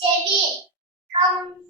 Jamie, come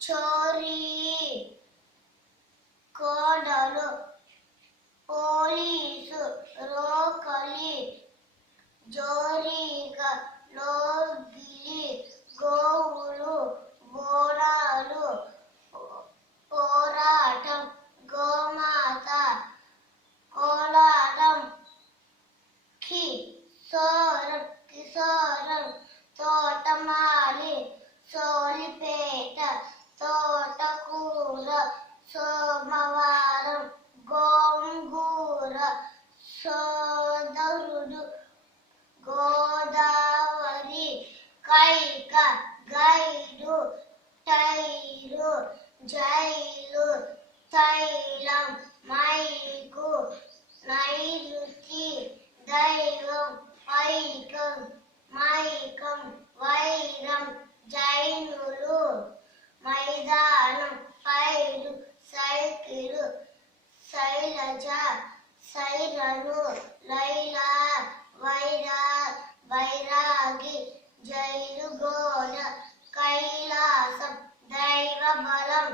చోరీ కోడలు police రోకలి సోదరుడు గోదావరి కైక గైడు టైరు జైలు తైలం మైకు నైరుతి దైవం పైకం మైకం వైరం జైనులు మైదానం పైరు సైకిలు శైలజ సైరను లైలా వైరా వైరాగి జైలు గోడ కైలాసం దైవ బలం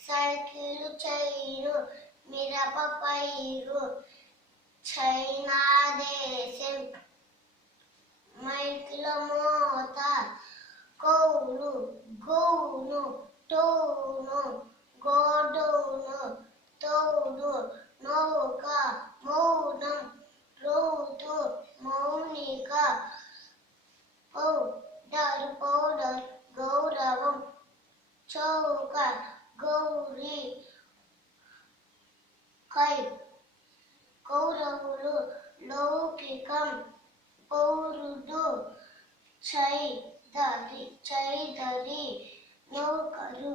సైకిలు చైరు మిరప పైరు చైనా దేశం మైకిల మోత కౌలు గోను టోను గోడోను తోడు నౌక మౌనం రోతు మౌనిక పౌడర్ పౌడర్ గౌరవం చౌక గౌరీ కై కౌరవులు లౌకికం పౌరుడు చైదరి చైదరి నౌకరు.